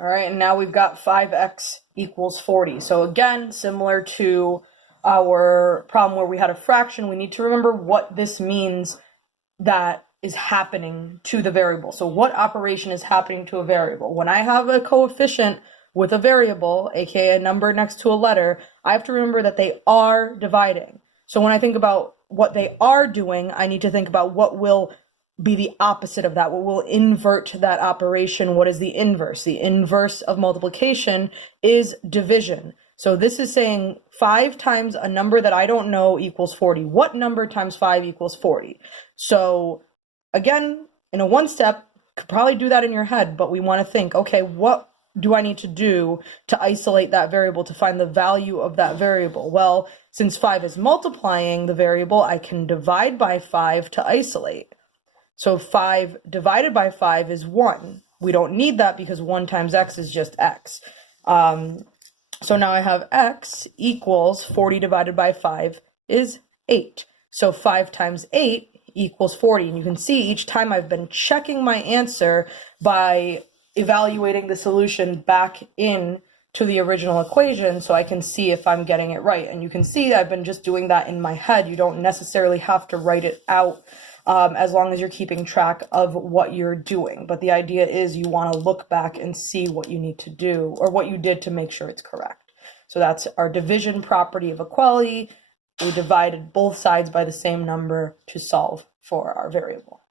All right, and now we've got 5x equals 40. So again, similar to our problem where we had a fraction, we need to remember what this means that is happening to the variable. So what operation is happening to a variable? When I have a coefficient with a variable, aka a number next to a letter, I have to remember that they are dividing. So when I think about what they are doing, I need to think about what will be the opposite of that, what will invert that operation. What is the inverse? The inverse of multiplication is division. So this is saying 5 times a number that I don't know equals 40. What number times 5 equals 40? So again, in a one step, could probably do that in your head, but we want to think, okay, what do I need to do to isolate that variable, to find the value of that variable? Well, since 5 is multiplying the variable, I can divide by 5 to isolate. So 5 divided by 5 is 1. We don't need that because 1 times x is just x. So now I have x equals 40 divided by 5 is 8. So 5 times 8 equals 40. And you can see each time I've been checking my answer by evaluating the solution back in to the original equation so I can see if I'm getting it right. And you can see I've been just doing that in my head. You don't necessarily have to write it out as long as you're keeping track of what you're doing. But the idea is you want to look back and see what you need to do or what you did to make sure it's correct. So that's our division property of equality. We divided both sides by the same number to solve for our variable.